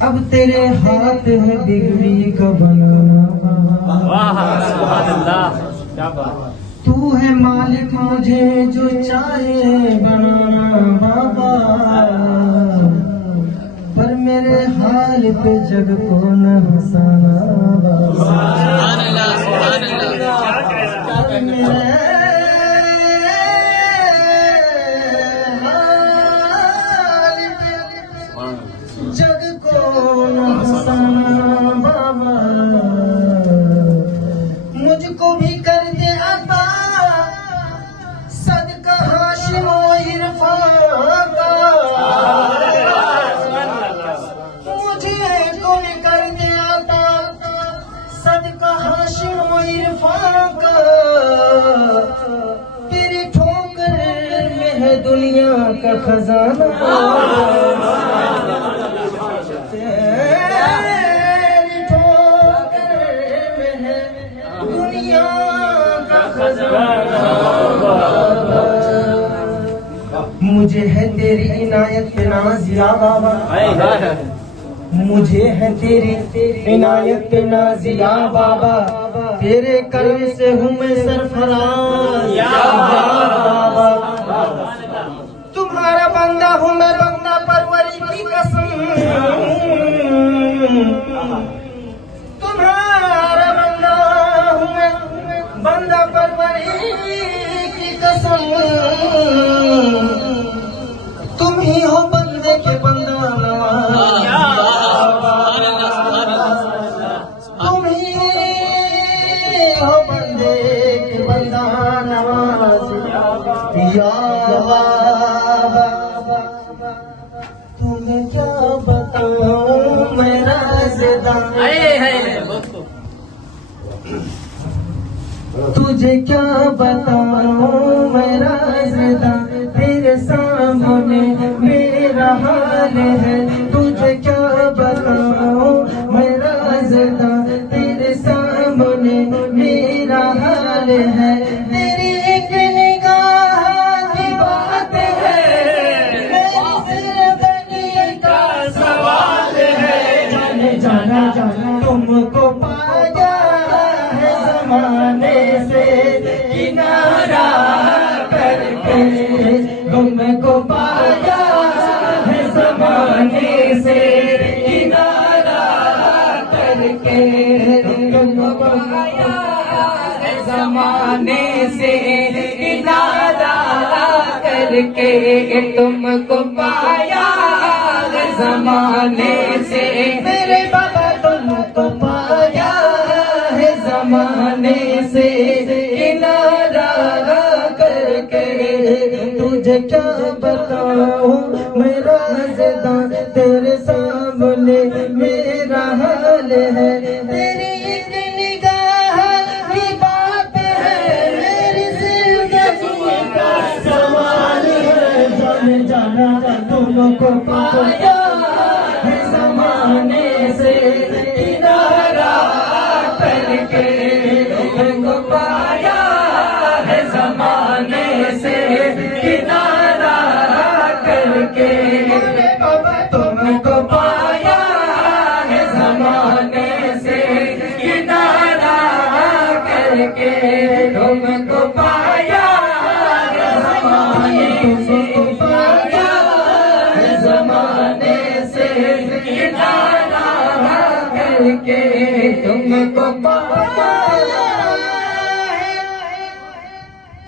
अब तेरे हाथ है बिगड़ी का बनाना, तू है मालिक मुझे जो चाहे बनाना बाबा, पर मेरे हाल पे जग को न हंसाना बाबा। जग को न हंसाना बाबा, मुझको भी कर दे अता सदका हाशिम व इरफान का, मुझे को भी कर दे अता सदका हाशिम व इरफान का। तेरी ठोकर में है दुनिया का खजाना, मुझे है तेरी इनायत पे नाज या बाबा, मुझे है तेरी इनायत पे नाज या बाबा, तेरे करम से हूँ मैं सरफराज या बाबा। तुम्हारा बंदा हूँ मैं, बंदा परवरी की कसम, तुम्हारा बंदा हूँ मैं, बंदा परवरी की कसम। तुम ही हो बंदे के बंदा नवाज, तुम ही हो बंदे के बंदा नवाज या बाबा। तुम्हें क्या बताऊं मैं राज़दां, तुझे क्या बताऊं मैं राज़दां, तेरे सामने मेरा हाल है। तुझे क्या बताऊं मैं राज़दां, तेरे सामने मेरा हाल है। तेरी एक निगाह की बात है, मेरी जिंदगी का सवाल है। जाने जाना जाना तुमको पाया है ज़माने से किनारा करके, तुमको पाया है ज़माने से किनारा करके, तुमको पाया है ज़माने से किनारा करके, तुमको पाया है ज़माने से मेरे बाबा, तुमको पाया है ज़माने से किनारा करके। तुझे क्या बताऊं मैं राज़दां, तेरे सामने मेरा हाल है। तेरी एक निगाह की बात है, मेरी जिंदगी का सवाल है। जाने जाना तुमको पाया है ज़माने से किनारा करके, तुमको पाया है ज़माने से किनारा करके। बाबा तुमको पाया है ज़माने से किनारा करके, तुमको पाया है ज़माने से, पाया है ज़माने से किनारा करके, तुमको पाया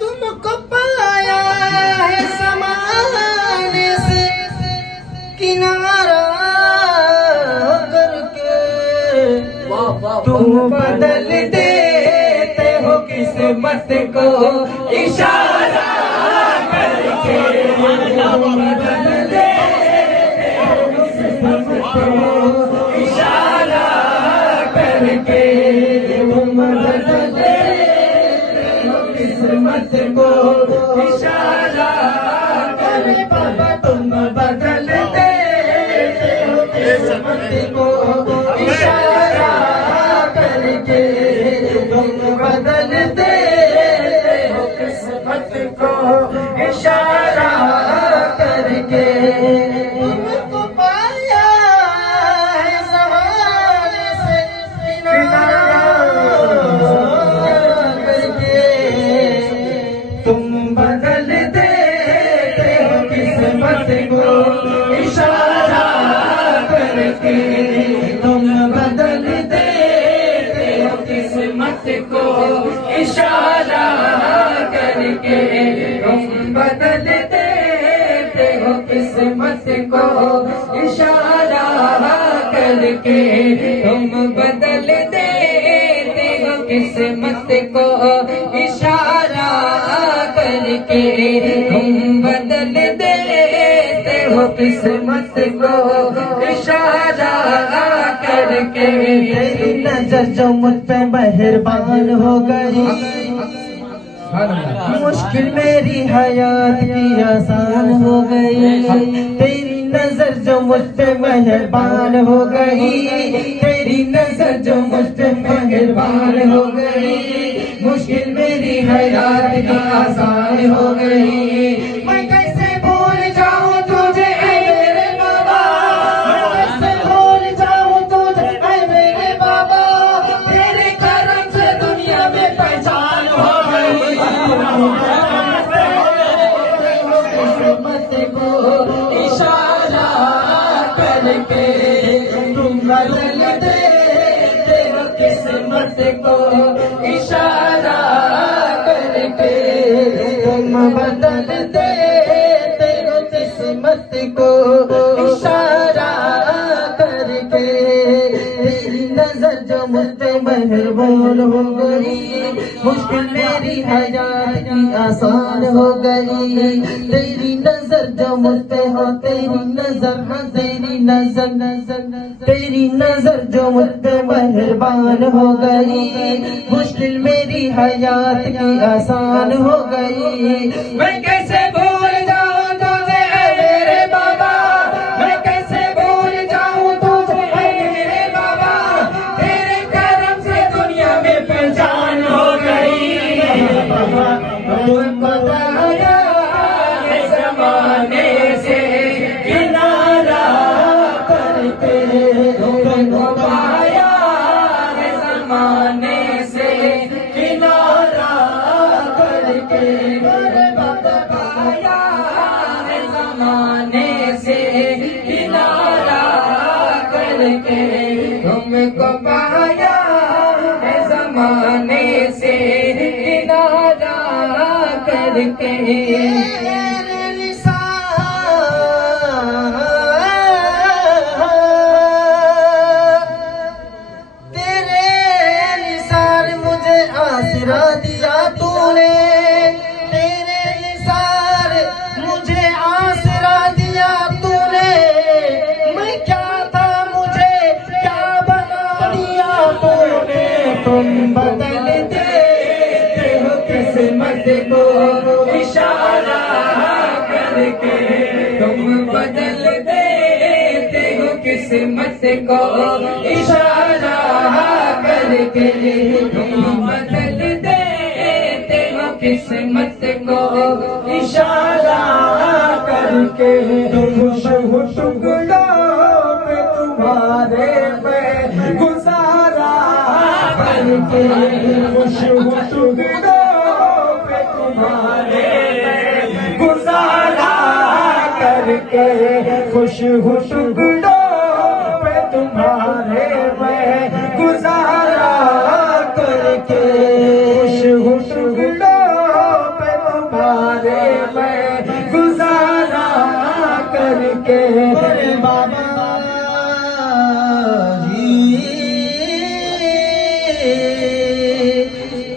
तुमको पाया है ज़माने से किनारा करके। तुम बदल देते हो किस्मत को इशारा करके, तुम बदल देते हो किस्मत को इशारा करके, तुम बदल देते हो किस्मत को इशारा करे। बाबा तुम बदल देते हो किस्मत को इशारा करके, तुम बदल देते हो किस्मत को इशारा करके, तुमको इशारा करके तुम बदल देते हो किस्मत को इशारा करके तुम बदल देते हो किस्मत को इशारा करके। तेरी नजर जो मुझ पे मेहरबान हो गई, मुश्किल मेरी हयात की आसान हो गई। तेरी नजर जो मुझ पे मेहरबान हो गई, तेरी नजर जो मुझ पे मेहरबान हो गई, मुश्किल मेरी हयात की आसान हो गई। मैं कैसे भूल जाऊं तुझे ऐ मेरे बाबा, मैं कैसे भूल जाऊं तुझे ऐ मेरे बाबा, तेरे करम से दुनिया में पहचान हो गई। किस्मत को इशारा करके तुम बदल देते हो किस्मत को इशारा करके तुम बदल देते हो किस्मत को इशारा करके। तेरी नजर जो मुझ पे मेहरबान हो गई, मुश्किल मेरी हयात की आसान हो गई। तेरी नजर जो मुझ पे हो, तेरी नजर हाँ तेरी नजर तेरी नजर जो मुझ पे मेहरबान हो गई, मुश्किल मेरी हयात की आसान हो गई। मैं कैसे भूल जाऊं तुझे ऐ मेरे बाबा, मैं कैसे भूल जाऊं तुझे ऐ मेरे बाबा, तेरे करम से दुनिया में पहचान हो गई। तुम बताया है जमाने से किनारा करके, तुमको पाया है जमाने से किनारा करके, पाया है जमाने से किनारा करके, तुमको पाया है जमाने से किनारा करके। आसरा दिया तूने, तेरे निसार मुझे आसरा दिया तूने। मैं क्या था मुझे क्या बना दिया तूने। तुम बदल देते हो किस्मत को इशारा करके, तुम बदल देते हो किस्मत को इशारा करके, तुम बदल देते हो किस्मत को इशारा करके। खुश हो टुकड़ों पे तुम्हारे पे गुजारा करके, खुश हो टुकड़ों पे तुम्हारे पे गुजारा करके, खुश हो टुकड़ों पे तुम्हारे पे गुजारा करके, खुश हो टुकड़ों पे तुम्हारे पे गुजारा करके। बाबा जी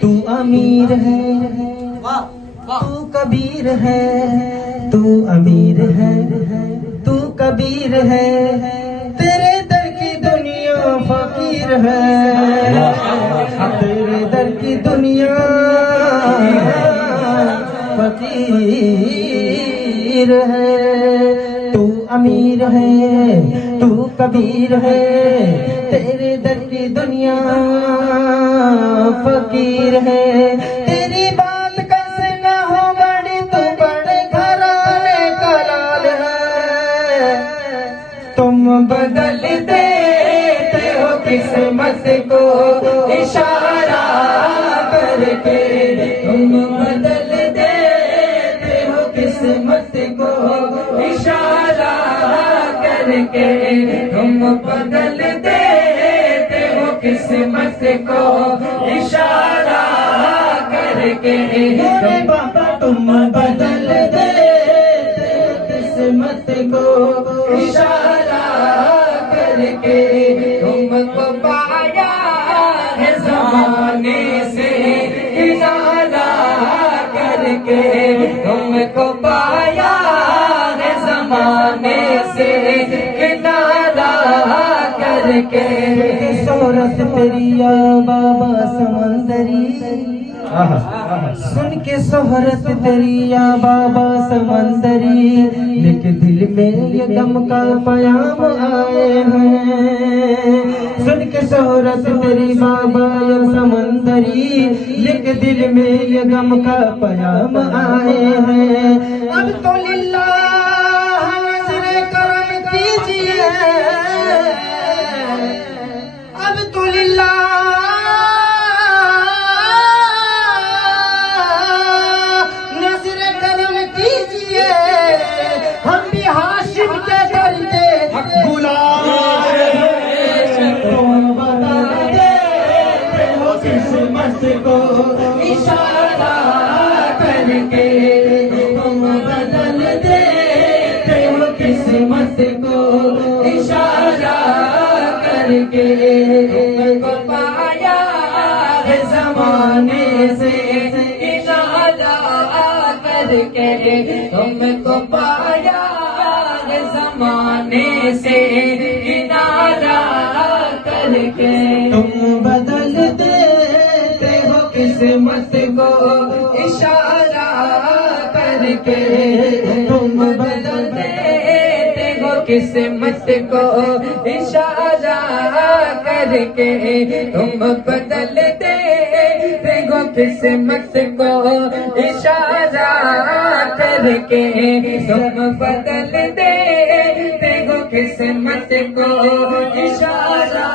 तू अमीर है, तू कबीर है, तू अमीर है, तू कबीर है, तेरे दर की दुनिया फकीर है, तेरे दर की दुनिया फकीर है। तू अमीर है, तू कबीर है, तेरे दर की दुनिया फकीर है। तेरी बात कैसे ना हो बड़ी, तू बड़े घराने का लाल है। तुम बदल देते हो किस्मत को इशारा करके, तुम बदल देते हो किस्मत को इशारा करके, तुम बदल देते हो किस्मत को इशारा करके। बाबा तुम बदल देते हो किस्मत मुझको इशारा करके तुमको पाया है ज़माने से किनारा करके, तुमको पाया है ज़माने से किनारा करके। शोहरत तेरी या बाबा समंदरी, सुन के शोहरत तेरी या बाबा समंदरी, लेकिन दिल में ये गम का पयाम आए हैं। सुन के शोहरत तेरी बाबा या समंदरी, लेकिन दिल में ये गम का पयाम आए हैं। अब तो लिल्लाह नज़रे करम कीजिए, अब तो लिल्लाह नज़रे करम कीजिए, हम भी हाशिम के दर के गुलाम हैं। तुम बता देते हो किस्मत को इशारा करके, तुम बदल देते हो किस्मत को इशारा करके। तुमको पाया है ज़माने से किनारा करके, तुमको पाया है ज़माने से किनारा करके। तुम बदल देते हो किस्मत को इशारा करके, तुम बदल देते हो किस्मत को इशारा करके, तुम बदल देते हो किस्मत को इशारा करके, तुम बदल देते हो किस्मत को इशारा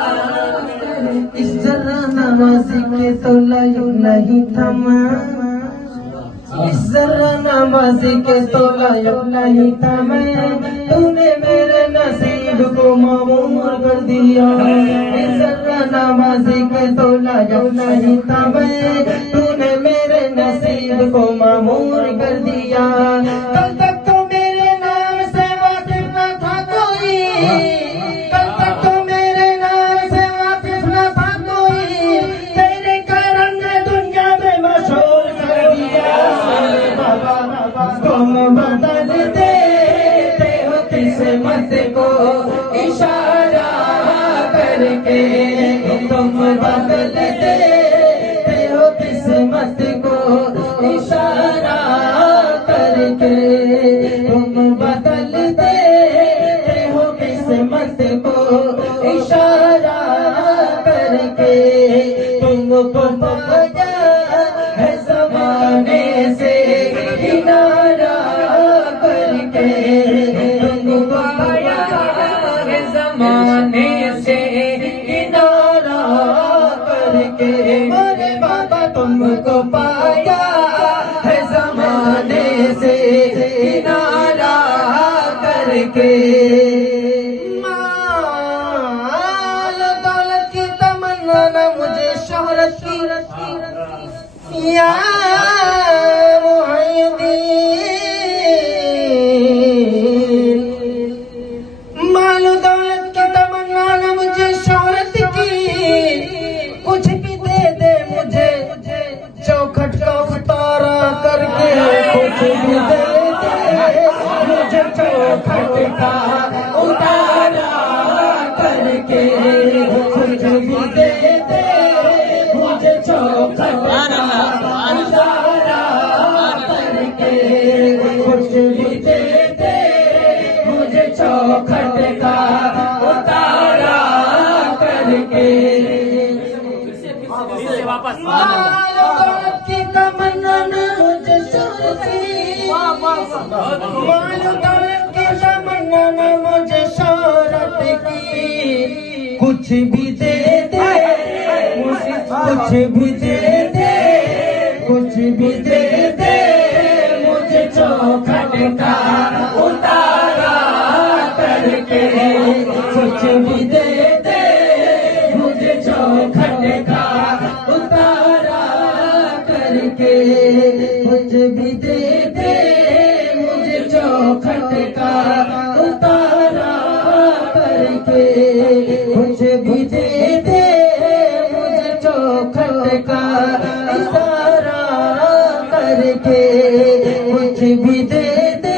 करके। इस जरा नवाज़ी के तो लायक नहीं था मैं, इस जरा नवाज़ी के तो लायक नहीं था मैं, तूने मेरे नसीब को मामूर कर दिया। इस जरा नवाज़ी के तो लायक नहीं था मैं, तूने मेरे नसीब को मामूर कर दिया। कल तक तो मेरे नाम से वाकिफ न था कोई, कल तक तो मेरे नाम से वाकिफ न था कोई, तेरे करम ने दुनिया में मशहूर कर दिया। तुम बदल देते हो किस्मत को इशारा करके, तुम बदल देते हो किस्मत को इशारा करके, तुम बदल देते हो किस्मत को इशारा करके। तुमको पाया है ज़माने से किनारा करके, तुमको पाया है ज़माने से किनारा करके। अरे बाबा तुमको पाया है ज़माने से किनारा करके। माल दौलत की तमन्ना न मुझे शोहरत की, या मुहय्यदीन। माल दौलत की तमन्ना न मुझे शोहरत की, कुछ भी दे दे मुझे चौखट का उतारा करके, कुछ भी दे दे मुझे चौखट का उतारा करके, कुछ भी दे दे मुझे चौखट का उतारा करके, कुछ भी दे दे मुझे चौखट का उतारा करके। माल दौलत की तमन्ना न मुझे शोहरत की, माल दौलत की तमन्ना न मुझे शोहरत की, कुछ भी दे दे कुछ भी दे दे, कुछ भी दे दे मुझे चौखट का उतारा करके, कुछ भी दे दे मुझे चौखट का उतारा करके, कुछ भी दे दे मुझे चौखट का कुछ भी दे दे मुझे चौखट का इशारा करके, कुछ भी दे दे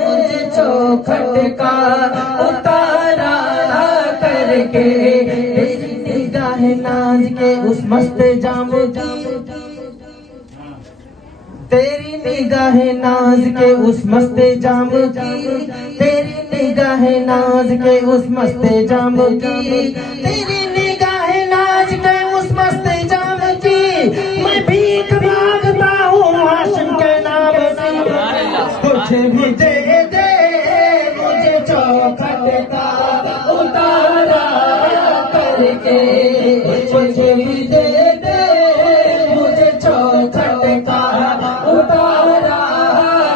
मुझे चौखट का उतारा करके, तेरी निगाह नाज के उस मस्त जाम की, तेरी निगाह नाज के उस मस्त जाम की, तेरी निगाह नाज के उस मस्त जाम की, तेरी निगाह नाज के उस मस्त जाम की, मैं भीख मांगता हूँ हाशिम के नाम से, कुछ भी दे दे मुझे चौखट का उतारा करके, कुछ भी दे दे मुझे चौखट का उतारा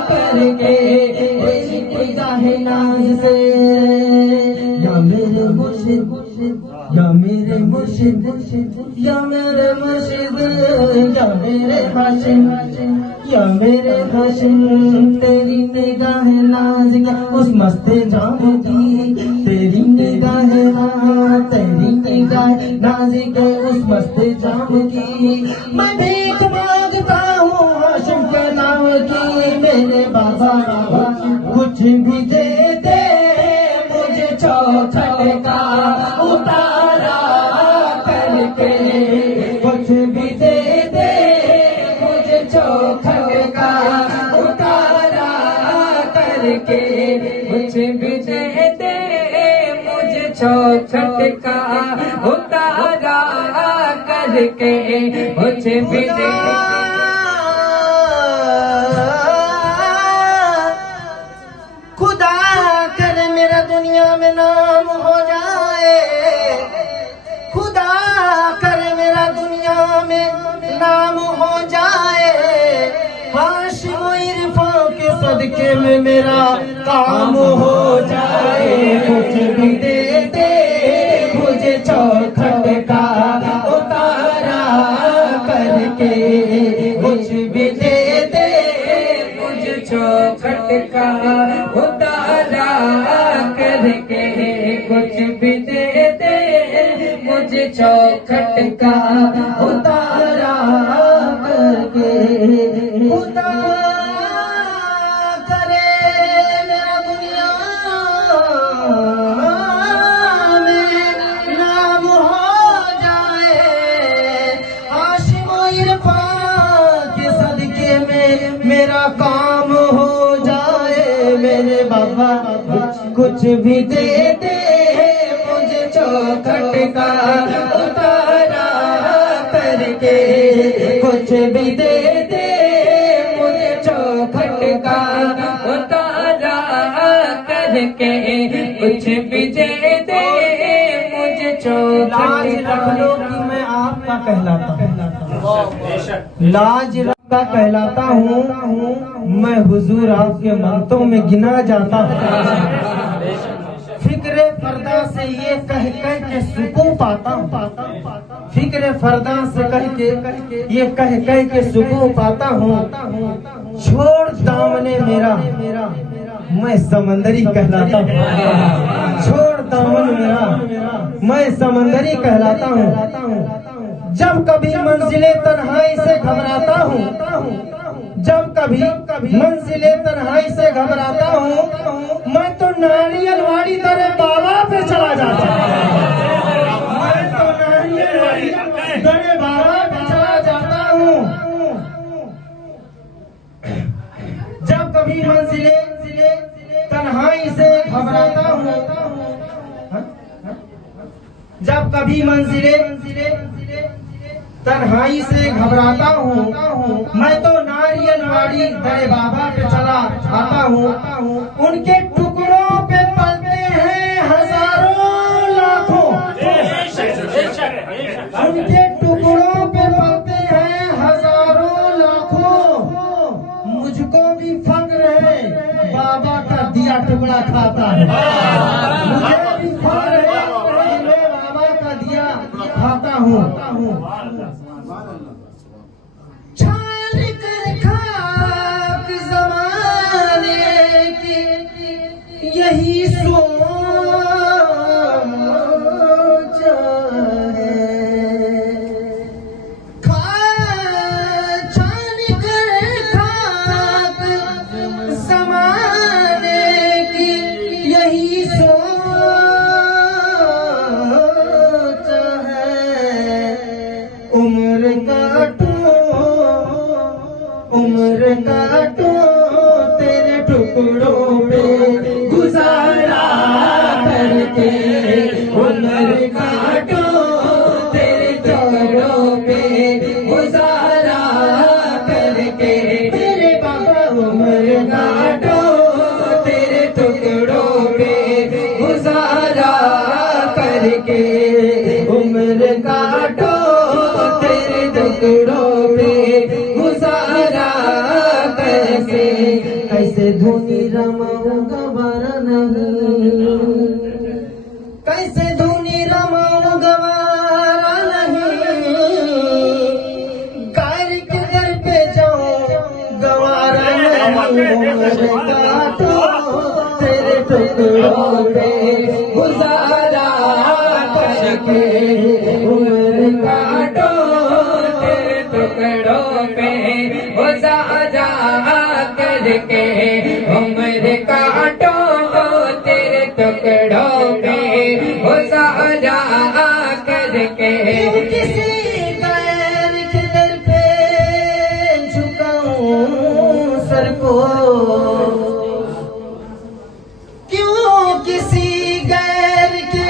करके, तेरी निगाह नाज से या मेरे मुर्शिद, या मेरे मुर्शिद, या मेरे मुर्शिद, या मेरे हाशिम, या मेरे हाशिम, तेरी निगाह नाज के उस मस्त जाम की, तेरी निगाह तेरी निगाह नाज के उस मस्त जाम की, मैं भीख मांगता हूँ हाशिम के नाम की, मेरे बाबा कुछ भी दे दे मुझे चौखट का उतारा करके, कुछ भी दे दे मुझे चौखट का उतारा करके, कुछ भी दे दे मुझे चौखट का उतारा करके, कुछ भी दे खुदा करे मेरा दुनिया में नाम हो जाए, खुदा करे मेरा दुनिया में नाम हो जाए, हाशिम इरफान के सदके में मेरा काम हो जाए, कुछ भी दे दे मुझे चौखट का उतारा करके, कुछ भी दे दे मुझे चौखट का उतारा करके, कुछ भी दे दे मुझे चौखट का उतारा करके, खुदा करे मेरा दुनिया में नाम हो जाए, हाशिम इरफान के सदके में मेरा काम हो जाए, मेरे बाबा कुछ भी दे दे मुझे चौखट का उतारा करके, कुछ भी दे दे मुझे चौखट का उतारा करके, कुछ भी दे दे मुझे चौखट का। रख लो कि मैं आपका कहलाता हूँ, लाज का कहलाता हूँ, मैं हुजूर आपके मंतों में गिना जाता हूँ, फिक्रे फरदा से ये कह के सुकून पाता हूँ, फिक्रे फरदा से कह के ये कह के सुकून पाता हूँ, छोड़ दामने मेरा मैं समंदरी कहलाता हूँ, छोड़ दामन मेरा मैं समंदरी कहलाता हूँ, जब कभी मंजिले तन्हाई से घबराता हूँ, जब कभी मंजिले तन्हाई से घबराता हूँ, मैं तो नारियलवाड़ी तेरे बाबा पे चला जाता हूँ, मैं तो नारियलवाड़ी तेरे बाबा पे चला जाता हूँ, जब कभी मंजिले तन्हाई से घबराता हूँ, जब कभी मंजिले तन्हाई से घबराता हूँ, मैं तो नारियलवाड़ी दरे बाबा पे चला आता हूँ, उनके टुकड़ों पे पलते हैं हजारों लाखों, उनके टुकड़ों पे पलते हैं हजारों लाखों, मुझको भी फक्र है बाबा का दिया टुकड़ा खाता है, मुझे भी फक्र है मैं बाबा का दिया खाता हूँ, छाल कर खाक ज़माने की यही टुकड़ों पे गुजारा करके उम्र काटो तेरे टुकड़ों पे गुजारा करके मेरे बाबा उम्र काटो तेरे टुकड़ों पे गुजारा करके उम्र काटो तेरे टुकड़ों पे गुजारा करके कैसे धुनी रमाऊं गवारा नहीं कैसे धुनी रमाऊं गवारा नहीं गायर के दर पे जाऊं गवारा नहीं उम्र काटो तेरे टुकड़ों पे गुजारा करके उम्र काटो तेरे टुकड़ों पे गुजारा करके उम्र काटो तेरे टुकड़ों पे गुजारा करके किसी गैर के दर पे झुकाऊं सर को क्यों किसी गैर के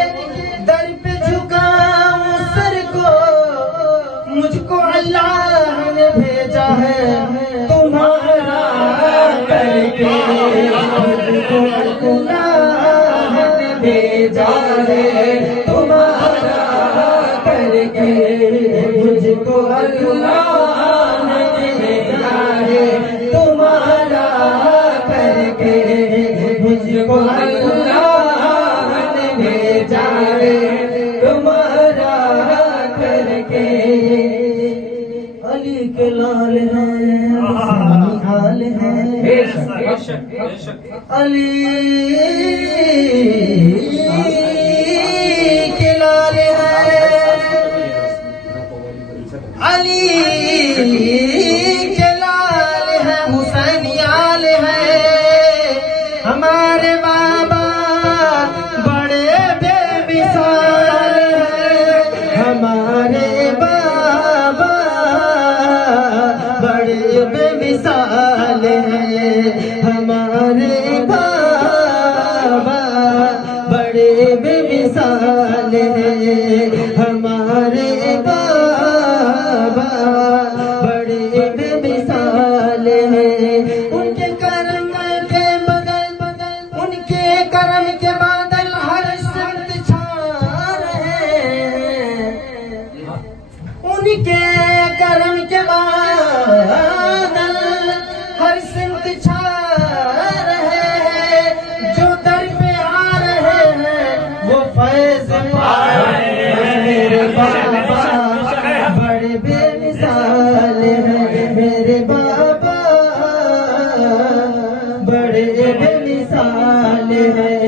दर पे झुकाऊं सर को मुझको अल्लाह ने भेजा है तुम्हारा करके मुझको अल्लाह ने भेजा है तुम्हारा करके मुझको अल्लाह ने भेजा है तुम्हारा करके मुझको अल्लाह ने भेजा है तुम्हारा करके अली के लाल हैं हुसैनी हाल हैं अली के लाल हैं अली के लाल हैं हुसैनी हाल हैं हमारे बाबा बड़े बेमिसाल हैं हमारे बाबा बड़े बेमिसाल हैं हमारे बाबा बड़े बेमिसाल हैं हमारे बाबा बड़े बेमिसाल हैं उनके कर्म के बदल उनके कर्म के बादल हर शब्द छा रहे हैं उनके कर्म के बादल हर सिमत छा रहे हैं जो दर पे आ रहे हैं वो फैज पा रहे हैं मेरे बाबा बड़े बेमिसाल हैं मेरे बाबा बड़े बेमिसाल हैं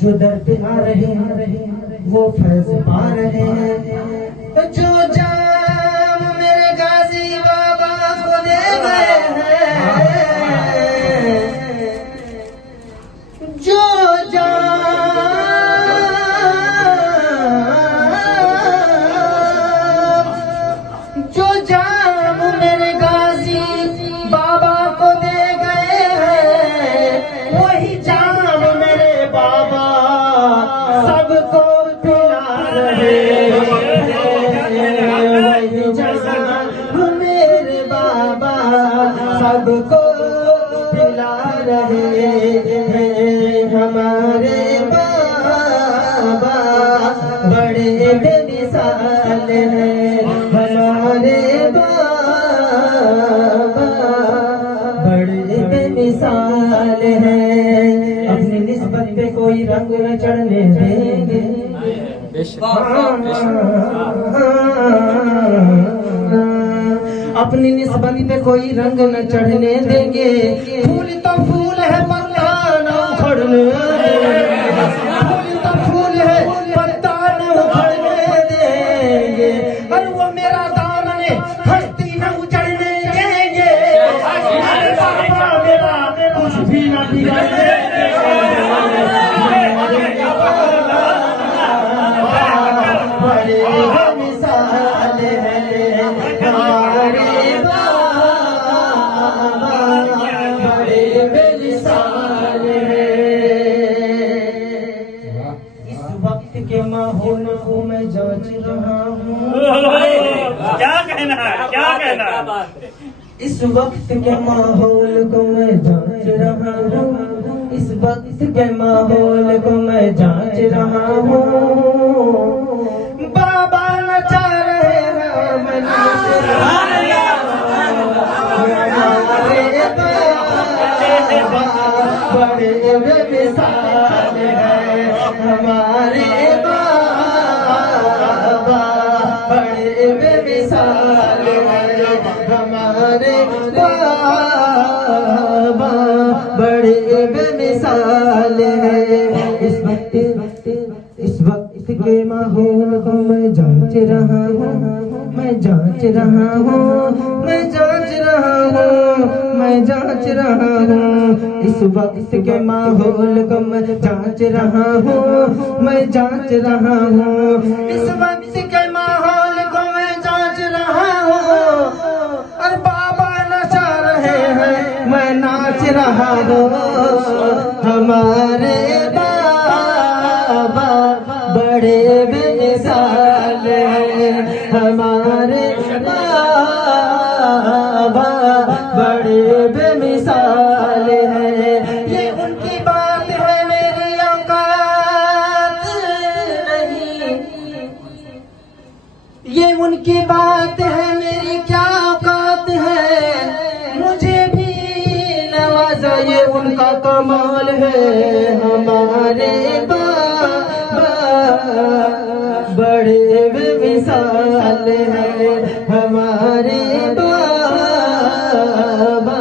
जो दर पे आ रहे हैं वो फैज पा रहे हैं जो जाम मेरे गाजी बाबा को दे गए हैं जो जाम मेरे गाजी बाबा को दे गए हैं वही जाम मेरे बाबा सबको पिला रहे वही जाम मेरे बाबा सबको पिला रहे हैं हमारे बाबा बड़े बेमिसाल हैं हमारे बाबा बड़े बेमिसाल हैं अपनी निस्बत पे कोई रंग न चढ़ने देंगे अपनी निस्बत पे कोई रंग न चढ़ने देंगे फूल तो फूल है पत्ता न उखड़ने फूल तो फूल है पत्ता न उखड़ने देंगे अरे वो मेरा दामन हस्ती न उजड़ने देंगे अरे बाबा मेरा कुछ भी न बिगड़ने बड़े मिसाल है हमारे बाबा इस वक्त के माहौल को मैं जांच रहा हूँ, इस वक्त के माहौल को मैं जांच रहा हूँ। बाबा नचा रहे हैं, मैं नाच रहा हूँ। हमारे बाबा बड़े बेमिसाल हैं, हमारे बाबा बड़े बेमिसाल हैं, हमारे बाबा बड़े बेमिसाल हैं। इस वक्त के माहौल को मैं जांच रहा हूँ, मैं जांच रहा हूँ, मैं जांच रहा हूँ, मैं जांच रहा हूँ। इस वक्त के माहौल को मैं जांच रहा हूँ, मैं जांच रहा हूँ। इस वक्त के माहौल को मैं जांच रहा हूँ। और बाबा नचा रहे हैं, मैं नाच रहा हूँ। हमारे बाबा बड़े बेमिसाल हैं, हमारे बाबा बड़े बेमिसाल हैं। ये उनकी बात है, मेरी औकात नहीं। ये उनकी बात है, मेरी क्या औकात है। मुझे भी नवाजा, ये उनका कमाल है। हमारे बाबा बड़े बेमिसाल हैं, हमारे बाबा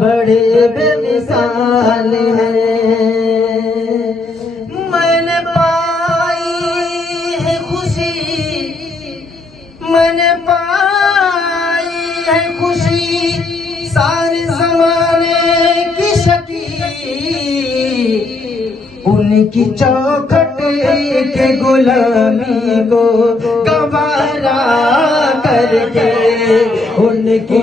बड़े बेमिसाल हैं। मैंने पाई है खुशी, मैंने पाई है खुशी, सारे जमाने की शकी। उनकी चौखट के गुलामी को गवारा करके, उनकी